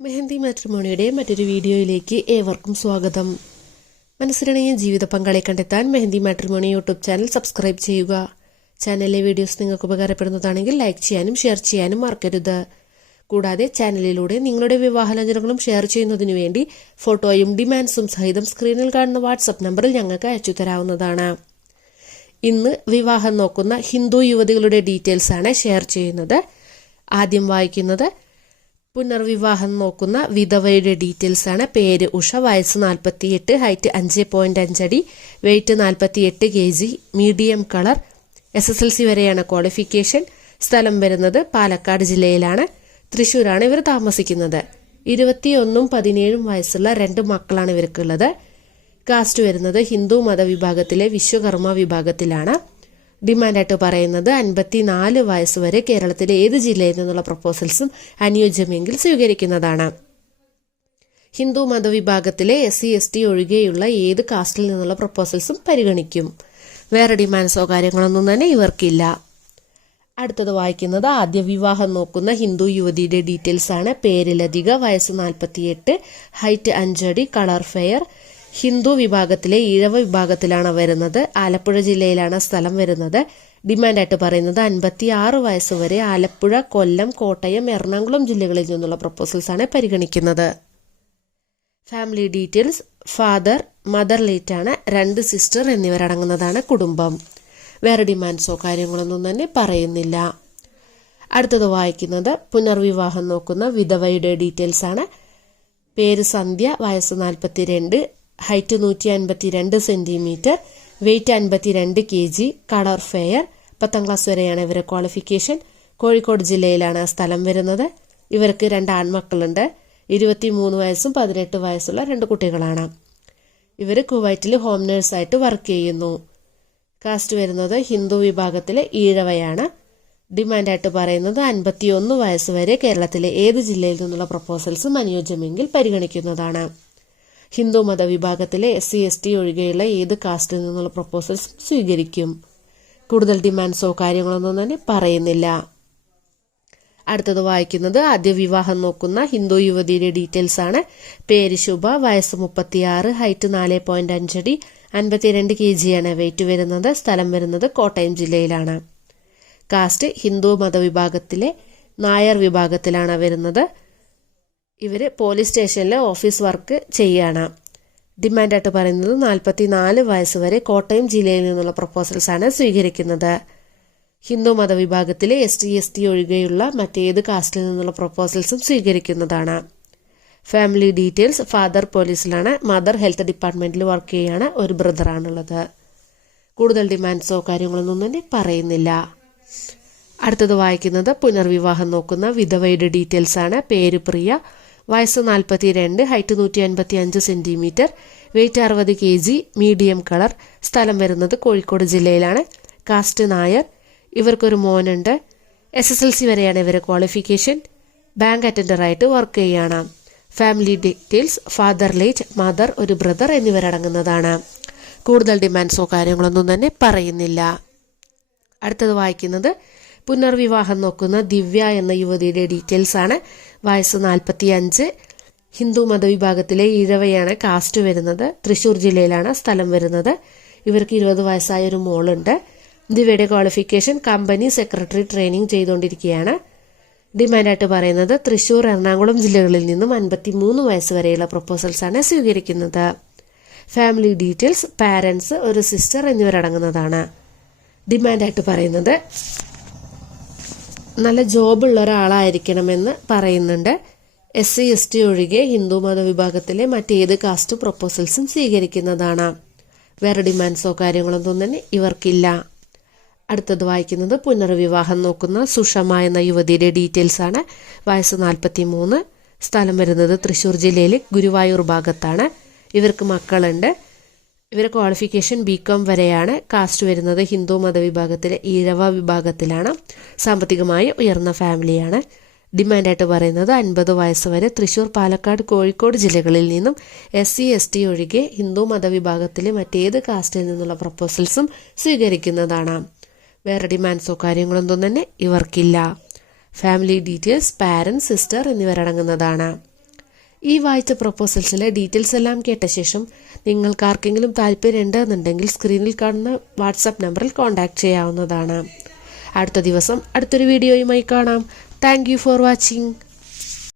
മെഹന്തി മാട്രിമോണിയുടെ മറ്റൊരു വീഡിയോയിലേക്ക് ഏവർക്കും സ്വാഗതം. മനസ്സിലിണങ്ങിയ ജീവിത പങ്കാളിയെ കണ്ടെത്താൻ Mehandi matrimony YouTube channel subscribe ചെയ്യുക. ചാനലിലെ വീഡിയോസ് നിങ്ങൾക്ക് ഉപകാരപ്പെടുന്നതാണെങ്കിൽ ലൈക്ക് ചെയ്യാനും ഷെയർ ചെയ്യാനും മറക്കരുത്. കൂടാതെ ചാനലിലൂടെ നിങ്ങളുടെ വിവാഹലോചനകളും ഷെയർ ചെയ്യുന്നതിനു വേണ്ടി ഫോട്ടോയും ഡിമാൻഡ്സും സഹിതം സ്ക്രീനിൽ കാണുന്ന വാട്സപ്പ് നമ്പറിൽ ഞങ്ങൾക്ക് അയച്ചു തരാവുന്നതാണ്. ഇന്ന് വിവാഹം നോക്കുന്ന ഹിന്ദു യുവതികളുടെ ഡീറ്റെയിൽസ് ആണ് ഷെയർ ചെയ്യുന്നത്. ആദ്യം വായിക്കുന്നത് പുനർവിവാഹം നോക്കുന്ന വിധവയുടെ ഡീറ്റെയിൽസ് ആണ്. പേര് ഉഷ വയസ്സ് നാൽപ്പത്തിയെട്ട് ഹൈറ്റ് അഞ്ച് പോയിന്റ് അഞ്ചടി വെയിറ്റ് നാൽപ്പത്തിയെട്ട് K G medium colour S S L C വരെയാണ് ക്വാളിഫിക്കേഷൻ സ്ഥലം വരുന്നത് പാലക്കാട് ജില്ലയിലാണ്. തൃശൂരാണ് ഇവർ താമസിക്കുന്നത്. ഇരുപത്തിയൊന്നും പതിനേഴും വയസ്സുള്ള രണ്ട് മക്കളാണ് ഇവർക്കുള്ളത്. കാസ്റ്റ് വരുന്നത് ഹിന്ദു മതവിഭാഗത്തിലെ വിശ്വകർമ്മ വിഭാഗത്തിലാണ്. ഡിമാൻഡായിട്ട് പറയുന്നത് അൻപത്തിനാല് വയസ്സ് വരെ കേരളത്തിലെ ഏത് ജില്ലയിൽ നിന്നുള്ള പ്രപ്പോസൽസും അനുയോജ്യമെങ്കിൽ സ്വീകരിക്കുന്നതാണ്. ഹിന്ദു മതവിഭാഗത്തിലെ എസ് സി എസ് ടി ഒഴികെയുള്ള ഏത് കാസ്റ്റിൽ നിന്നുള്ള പ്രപ്പോസൽസും പരിഗണിക്കും. വേറെ ഡിമാൻഡ്സോ കാര്യങ്ങളൊന്നും തന്നെ ഇവർക്കില്ല. അടുത്തത് വായിക്കുന്നത് ആദ്യ വിവാഹം നോക്കുന്ന ഹിന്ദു യുവതിയുടെ ഡീറ്റെയിൽസ് ആണ് പേരിലധിക വയസ്സ് നാൽപ്പത്തിയെട്ട് ഹൈറ്റ് അഞ്ചടി കളർ ഫെയർ ഹിന്ദു വിഭാഗത്തിലെ ഈഴവ വിഭാഗത്തിലാണ് വരുന്നത്. ആലപ്പുഴ ജില്ലയിലാണ് സ്ഥലം വരുന്നത്. ഡിമാൻഡായിട്ട് പറയുന്നത് അൻപത്തി ആറ് വയസ്സ് വരെ ആലപ്പുഴ കൊല്ലം കോട്ടയം എറണാകുളം ജില്ലകളിൽ നിന്നുള്ള പ്രപ്പോസൽസ് ആണ് പരിഗണിക്കുന്നത്. Family details father mother late ആണ് രണ്ട് സിസ്റ്റർ എന്നിവരടങ്ങുന്നതാണ് കുടുംബം. വേറെ ഡിമാൻഡ്സോ കാര്യങ്ങളൊന്നും തന്നെ പറയുന്നില്ല. അടുത്തത് വായിക്കുന്നത് പുനർവിവാഹം നോക്കുന്ന വിധവയുടെ ഡീറ്റെയിൽസ് ആണ്. പേര് സന്ധ്യ വയസ്സ് നാൽപ്പത്തിരണ്ട് ഹൈറ്റ് നൂറ്റി അൻപത്തിരണ്ട് സെന്റിമീറ്റർ വെയിറ്റ് അൻപത്തിരണ്ട് കെ ജി കളർ ഫെയർ പത്താം ക്ലാസ് വരെയാണ് ഇവരെ ക്വാളിഫിക്കേഷൻ കോഴിക്കോട് ജില്ലയിലാണ് സ്ഥലം വരുന്നത്. ഇവർക്ക് രണ്ട് ആൺമക്കളുണ്ട്. ഇരുപത്തി മൂന്ന് വയസ്സും പതിനെട്ട് വയസ്സുള്ള രണ്ട് കുട്ടികളാണ്. ഇവർ കുവൈറ്റിൽ ഹോം നേഴ്സായിട്ട് വർക്ക് ചെയ്യുന്നു. കാസ്റ്റ് വരുന്നത് ഹിന്ദു വിഭാഗത്തിലെ ഈഴവയാണ്. ഡിമാൻഡായിട്ട് പറയുന്നത് അൻപത്തിയൊന്ന് വയസ്സ് വരെ കേരളത്തിലെ ഏത് ജില്ലയിൽ നിന്നുള്ള പ്രപ്പോസൽസും അനുയോജ്യമെങ്കിൽ പരിഗണിക്കുന്നതാണ്. ഹിന്ദു മതവിഭാഗത്തിലെ എസ് സി എസ് ടി ഒഴികെയുള്ള ഏത് കാസ്റ്റിൽ നിന്നുള്ള പ്രപ്പോസൽസ് സ്വീകരിക്കും? കൂടുതൽ ഡിമാൻഡ്സോ കാര്യങ്ങളൊന്നും തന്നെ പറയുന്നില്ല. അടുത്തത് വായിക്കുന്നത് ആദ്യ വിവാഹം നോക്കുന്ന ഹിന്ദു യുവതിയുടെ ഡീറ്റെയിൽസ് ആണ്. പേര് ശുഭ വയസ്സ് മുപ്പത്തിയാറ് ഹൈറ്റ് നാല് പോയിന്റ് അഞ്ചടി അൻപത്തിരണ്ട് കെ ജിയാണ് വെയിറ്റ് വരുന്നത് സ്ഥലം വരുന്നത് കോട്ടയം ജില്ലയിലാണ്. കാസ്റ്റ് ഹിന്ദു മതവിഭാഗത്തിലെ നായർ വിഭാഗത്തിലാണ് വരുന്നത്. ഇവർ പോലീസ് സ്റ്റേഷനിലെ ഓഫീസ് വർക്ക് ചെയ്യാണ്. ഡിമാൻഡായിട്ട് പറയുന്നത് നാൽപ്പത്തി നാല് വയസ്സ് വരെ കോട്ടയം ജില്ലയിൽ നിന്നുള്ള പ്രപ്പോസൽസാണ് സ്വീകരിക്കുന്നത്. ഹിന്ദു മതവിഭാഗത്തിലെ എസ് ടി എസ് ടി ഒഴികെയുള്ള മറ്റേത് കാസ്റ്റിൽ നിന്നുള്ള പ്രപ്പോസൽസും സ്വീകരിക്കുന്നതാണ്. ഫാമിലി ഡീറ്റെയിൽസ് ഫാദർ പോലീസിലാണ് മദർ ഹെൽത്ത് ഡിപ്പാർട്ട്മെന്റിൽ വർക്ക് ചെയ്യാണ് ഒരു ബ്രദറാണുള്ളത് കൂടുതൽ ഡിമാൻഡ്സോ കാര്യങ്ങളൊന്നും തന്നെ പറയുന്നില്ല. അടുത്തത് വായിക്കുന്നത് പുനർവിവാഹം നോക്കുന്ന വിധവയുടെ ഡീറ്റെയിൽസ് ആണ്. പേര് പ്രിയ വയസ്സ് നാൽപ്പത്തി രണ്ട് ഹൈറ്റ് നൂറ്റി അൻപത്തി അഞ്ച് സെന്റിമീറ്റർ വെയിറ്റ് അറുപത് കെ ജി മീഡിയം കളർ. സ്ഥലം വരുന്നത് കോഴിക്കോട് ജില്ലയിലാണ്. കാസ്റ്റ് നായർ. ഇവർക്കൊരു മോനുണ്ട്. എസ് എസ് എൽ സി വരെയാണ് ഇവരെ ക്വാളിഫിക്കേഷൻ ബാങ്ക് അറ്റൻഡറായിട്ട് വർക്ക് ചെയ്യാണ്. Family details father late mother ഒരു ബ്രദർ എന്നിവരടങ്ങുന്നതാണ്. കൂടുതൽ ഡിമാൻഡ്സോ കാര്യങ്ങളൊന്നും തന്നെ പറയുന്നില്ല. അടുത്തത് വായിക്കുന്നത് പുനർവിവാഹം നോക്കുന്ന ദിവ്യ എന്ന യുവതിയുടെ ഡീറ്റെയിൽസ് ആണ്. വയസ്സ് നാൽപ്പത്തി അഞ്ച് ഹിന്ദു മതവിഭാഗത്തിലെ ഇഴവയാണ് കാസ്റ്റ് വരുന്നത്. തൃശൂർ ജില്ലയിലാണ് സ്ഥലം വരുന്നത്. ഇവർക്ക് ഇരുപത് വയസ്സായ ഒരു മോളുണ്ട്. ദിവ്യയുടെ ക്വാളിഫിക്കേഷൻ കമ്പനി സെക്രട്ടറി ട്രെയിനിങ് ചെയ്തുകൊണ്ടിരിക്കുകയാണ്. ഡിമാൻഡായിട്ട് പറയുന്നത് തൃശൂർ എറണാകുളം ജില്ലകളിൽ നിന്നും അൻപത്തി മൂന്ന് വയസ്സ് വരെയുള്ള പ്രൊപ്പോസൽസ് ആണ് സ്വീകരിക്കുന്നത്. ഫാമിലി ഡീറ്റെയിൽസ് പാരൻസ് ഒരു സിസ്റ്റർ എന്നിവരടങ്ങുന്നതാണ്. ഡിമാൻഡായിട്ട് പറയുന്നത് നല്ല ജോബുള്ള ഒരാളായിരിക്കണമെന്ന് പറയുന്നുണ്ട്. എസ് സി എസ് ടി ഒഴികെ ഹിന്ദു മതവിഭാഗത്തിലെ മറ്റേത് കാസ്റ്റ് പ്രൊപ്പോസൽസും സ്വീകരിക്കുന്നതാണ്. വേറെ ഡിമാൻഡ്സോ കാര്യങ്ങളൊന്നും തന്നെ ഇവർക്കില്ല. അടുത്തത് വായിക്കുന്നത് പുനർവിവാഹം നോക്കുന്ന സുഷമ എന്ന യുവതിയുടെ ഡീറ്റെയിൽസ് ആണ്. വയസ്സ് നാൽപ്പത്തി മൂന്ന് സ്ഥലം വരുന്നത് തൃശ്ശൂർ ജില്ലയിലെ ഗുരുവായൂർ ഭാഗത്താണ്. ഇവർക്ക് മക്കളുണ്ട്. ഇവരുടെ ക്വാളിഫിക്കേഷൻ ബി കോം വരെയാണ് കാസ്റ്റ് വരുന്നത്. ഹിന്ദു മതവിഭാഗത്തിലെ ഈഴവ വിഭാഗത്തിലാണ്. സാമ്പത്തികമായി ഉയർന്ന ഫാമിലിയാണ് ഡിമാൻഡായിട്ട് പറയുന്നത് അൻപത് വയസ്സ് വരെ തൃശൂർ പാലക്കാട് കോഴിക്കോട് ജില്ലകളിൽ നിന്നും എസ് സി എസ് ടി ഒഴികെ ഹിന്ദു മതവിഭാഗത്തിലെ മറ്റേത് കാസ്റ്റിൽ നിന്നുള്ള പ്രപ്പോസൽസും സ്വീകരിക്കുന്നതാണ്. വേറെ ഡിമാൻഡ്സോ കാര്യങ്ങളൊന്നും തന്നെ ഇവർക്കില്ല. ഫാമിലി ഡീറ്റെയിൽസ് പാരൻസ് സിസ്റ്റർ എന്നിവരടങ്ങുന്നതാണ്. ഈ വായിച്ച പ്രൊപ്പോസൽസിലെ ഡീറ്റെയിൽസ് എല്ലാം കേട്ട ശേഷം നിങ്ങൾക്ക് ആർക്കെങ്കിലും താല്പര്യമുണ്ടെന്നുണ്ടെങ്കിൽ സ്ക്രീനിൽ കാണുന്ന വാട്സാപ്പ് നമ്പറിൽ കോൺടാക്ട് ചെയ്യാവുന്നതാണ്. അടുത്ത ദിവസം അടുത്തൊരു വീഡിയോയുമായി കാണാം. Thank for watching.